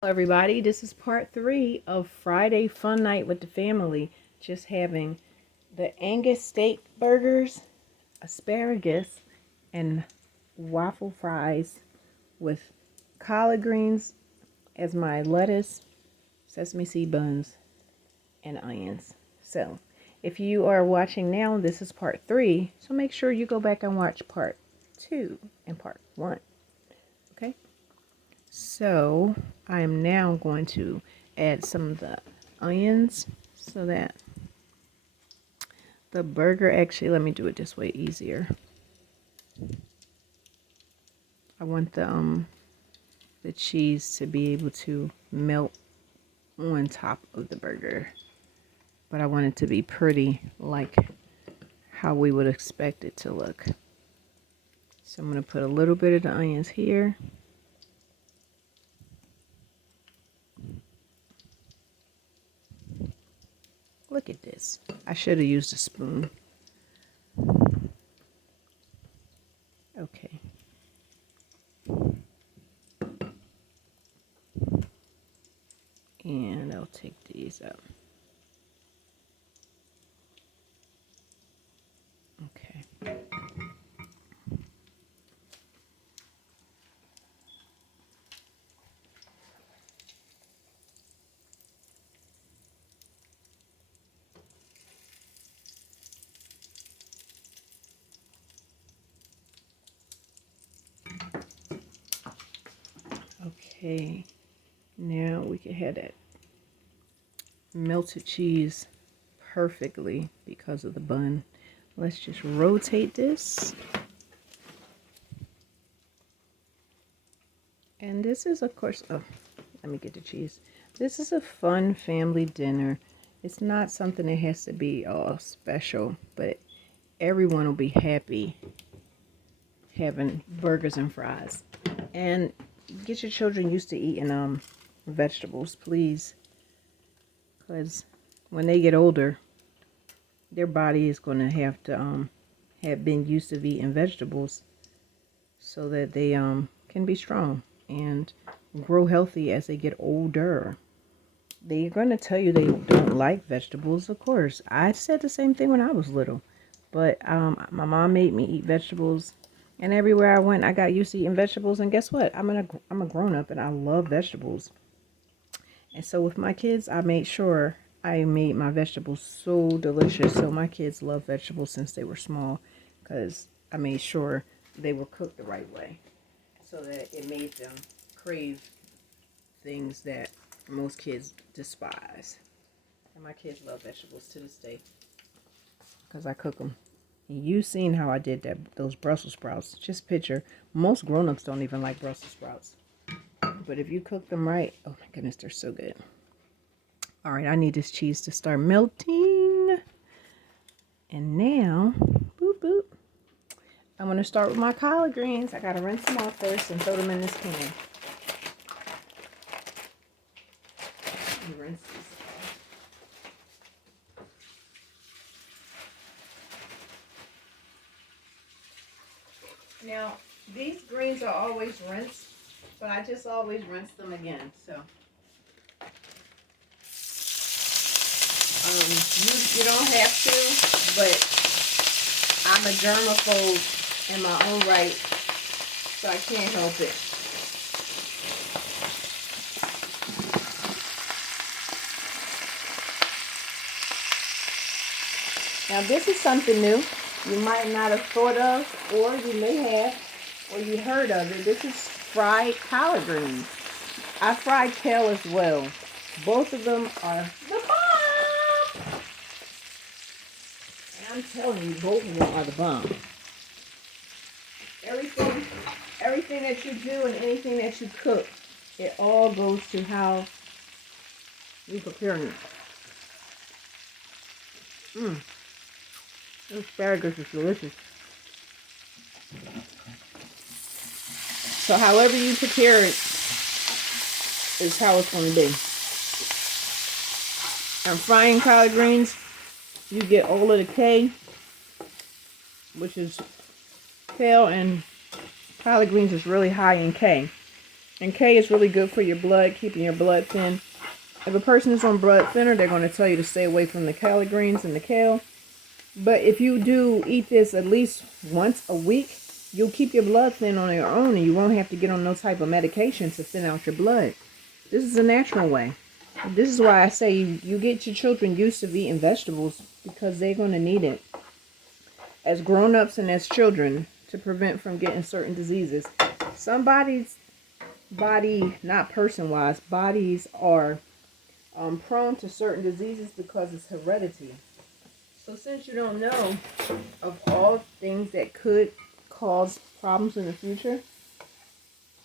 Hello everybody, this is part 3 of Friday Fun Night with the family. Just having the Angus steak burgers, asparagus, and waffle fries with collard greens as my lettuce, sesame seed buns, and onions. So, if you are watching now, this is part 3, so make sure you go back and watch part 2 and part 1. Okay? So I am now going to add some of the onions so that the burger, actually let me do it this way easier. I want the cheese to be able to melt on top of the burger, but I want it to be pretty like how we would expect it to look. So I'm going to put a little bit of the onions here. Look at this. I should have used a spoon. Okay. And I'll take these up. Okay. Okay, now we can have that melted cheese perfectly because of the bun. Let's just rotate this. And this is, of course, oh, let me get the cheese. This is a fun family dinner. It's not something that has to be all special, but everyone will be happy having burgers and fries. And get your children used to eating vegetables, please, because when they get older, their body is going to have to have been used to eating vegetables so that they can be strong and grow healthy as they get older. They're going to tell you they don't like vegetables, of course. I said the same thing when I was little, but my mom made me eat vegetables, and everywhere I went I got used to eating vegetables. And guess what, I'm a grown-up and I love vegetables. And so with my kids, I made sure I made my vegetables so delicious. So my kids love vegetables since they were small, because I made sure they were cooked the right way so that it made them crave things that most kids despise. And my kids love vegetables to this day because I cook them. And you seen how I did those Brussels sprouts. Just picture, most grown-ups don't even like Brussels sprouts. But if you cook them right, oh my goodness, they're so good. All right, I need this cheese to start melting. And now, boop, boop. I'm going to start with my collard greens. I got to rinse them off first and throw them in this can. Rinse these. Now, these greens are always rinsed, but I just always rinse them again. So, you don't have to, but I'm a germaphobe in my own right, so I can't help it. Now, this is something new you might not have thought of, or you may have, or you heard of it. This is fried collard greens. I fried kale as well. Both of them are the bomb. And I'm telling you, both of them are the bomb. Everything that you do and anything that you cook, it all goes to how you prepare it. Asparagus is delicious. So however you prepare it is how it's going to be. And frying collard greens, you get all of the K, which is kale, and collard greens is really high in K. And K is really good for your blood, keeping your blood thin. If a person is on blood thinner, they're going to tell you to stay away from the collard greens and the kale. But if you do eat this at least once a week, you'll keep your blood thin on your own, and you won't have to get on no type of medication to thin out your blood. This is a natural way. This is why I say you get your children used to eating vegetables, because they're going to need it as grown-ups and as children to prevent from getting certain diseases. Somebody's body, not person-wise, bodies are prone to certain diseases because it's heredity. So since you don't know of all things that could cause problems in the future,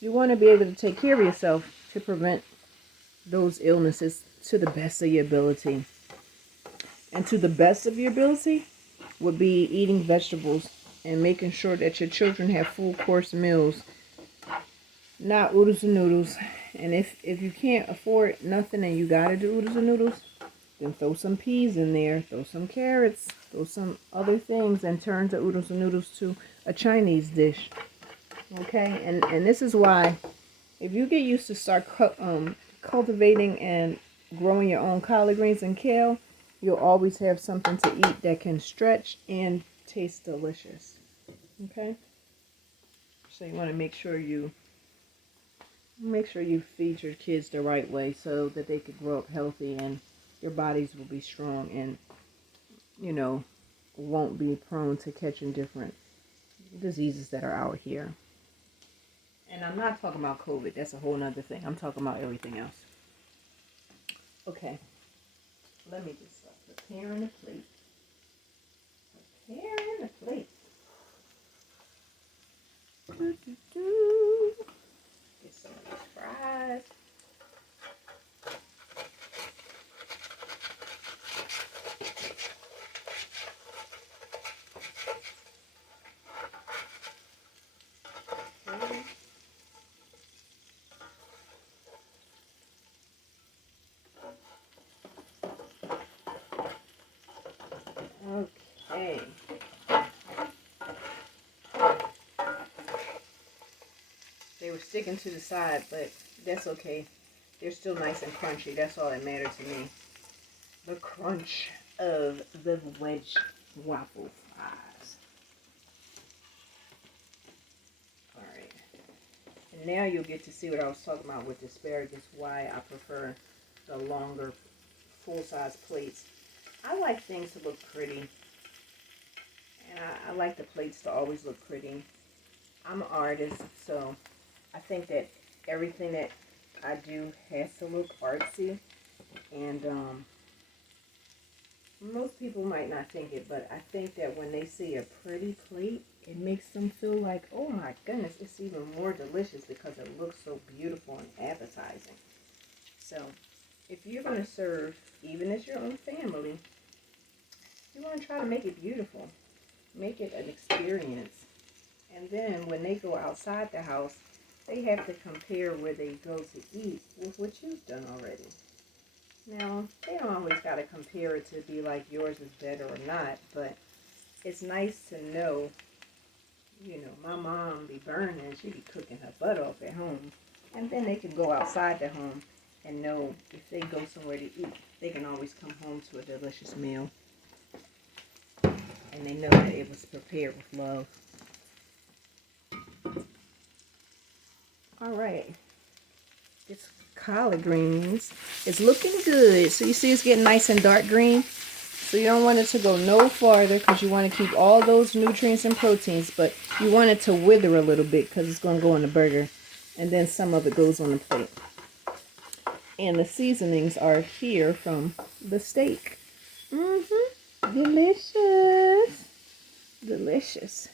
you want to be able to take care of yourself to prevent those illnesses to the best of your ability. And to the best of your ability would be eating vegetables and making sure that your children have full course meals, not oodles and noodles. And if you can't afford nothing and you gotta do oodles and noodles, then throw some peas in there, throw some carrots, throw some other things, and turn the oodles and noodles to a Chinese dish. Okay, and this is why, if you get used to start cultivating and growing your own collard greens and kale, you'll always have something to eat that can stretch and taste delicious. Okay, so you want to make sure you feed your kids the right way so that they could grow up healthy and your bodies will be strong and, you know, won't be prone to catching different diseases that are out here. And I'm not talking about COVID. That's a whole nother thing. I'm talking about everything else. Okay. Let me just start preparing the plate. Preparing the plate. Get some of these fries. Okay. They were sticking to the side, but that's okay. They're still nice and crunchy. That's all that matters to me. The crunch of the wedge waffle fries. Alright. And now you'll get to see what I was talking about with asparagus, why I prefer the longer full-size plates. I like things to look pretty. And I like the plates to always look pretty. I'm an artist, so I think that everything that I do has to look artsy. And most people might not think it, but I think that when they see a pretty plate, it makes them feel like, oh my goodness, it's even more delicious because it looks so beautiful and appetizing. So if you're going to serve, even as your own family, you want to try to make it beautiful. Make it an experience. And then when they go outside the house, they have to compare where they go to eat with what you've done already. Now, they don't always got to compare it to be like yours is better or not, but it's nice to know, you know, my mom be burning, she be cooking her butt off at home. And then they can go outside the home and know if they go somewhere to eat, they can always come home to a delicious meal. And they know that it was prepared with love. Alright. This collard greens is looking good. So you see it's getting nice and dark green. So you don't want it to go no farther because you want to keep all those nutrients and proteins. But you want it to wither a little bit because it's going to go in the burger. And then some of it goes on the plate. And the seasonings are here from the steak. Delicious. Delicious.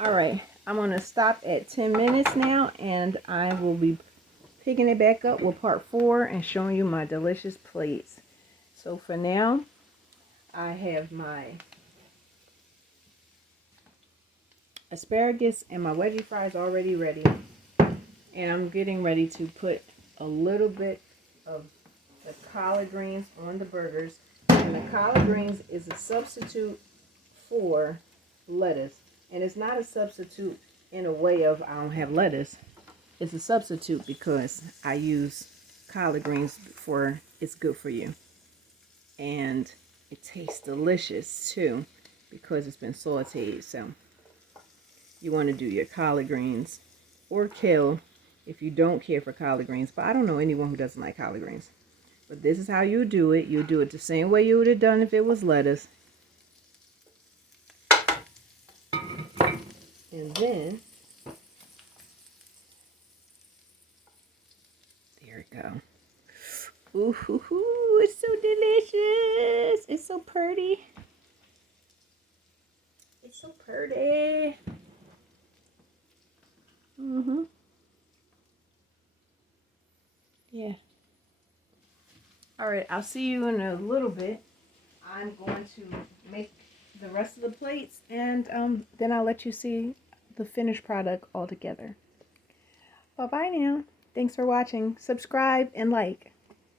Alright, I'm going to stop at 10 minutes now, and I will be picking it back up with part 4 and showing you my delicious plates. So for now, I have my asparagus and my wedgie fries already ready. And I'm getting ready to put a little bit of the collard greens on the burgers. And the collard greens is a substitute for lettuce. And it's not a substitute in a way of I don't have lettuce. It's a substitute because I use collard greens for it's good for you. And it tastes delicious too because it's been sauteed. So you want to do your collard greens or kale if you don't care for collard greens. But I don't know anyone who doesn't like collard greens. But this is how you do it. You do it the same way you would have done if it was lettuce. And then, there we go. Ooh, hoo, hoo, it's so delicious. It's so pretty. It's so pretty. Yeah. All right, I'll see you in a little bit. I'm going to make the rest of the plates, and then I'll let you see the finished product all together. Bye-bye now. Thanks for watching. Subscribe and like.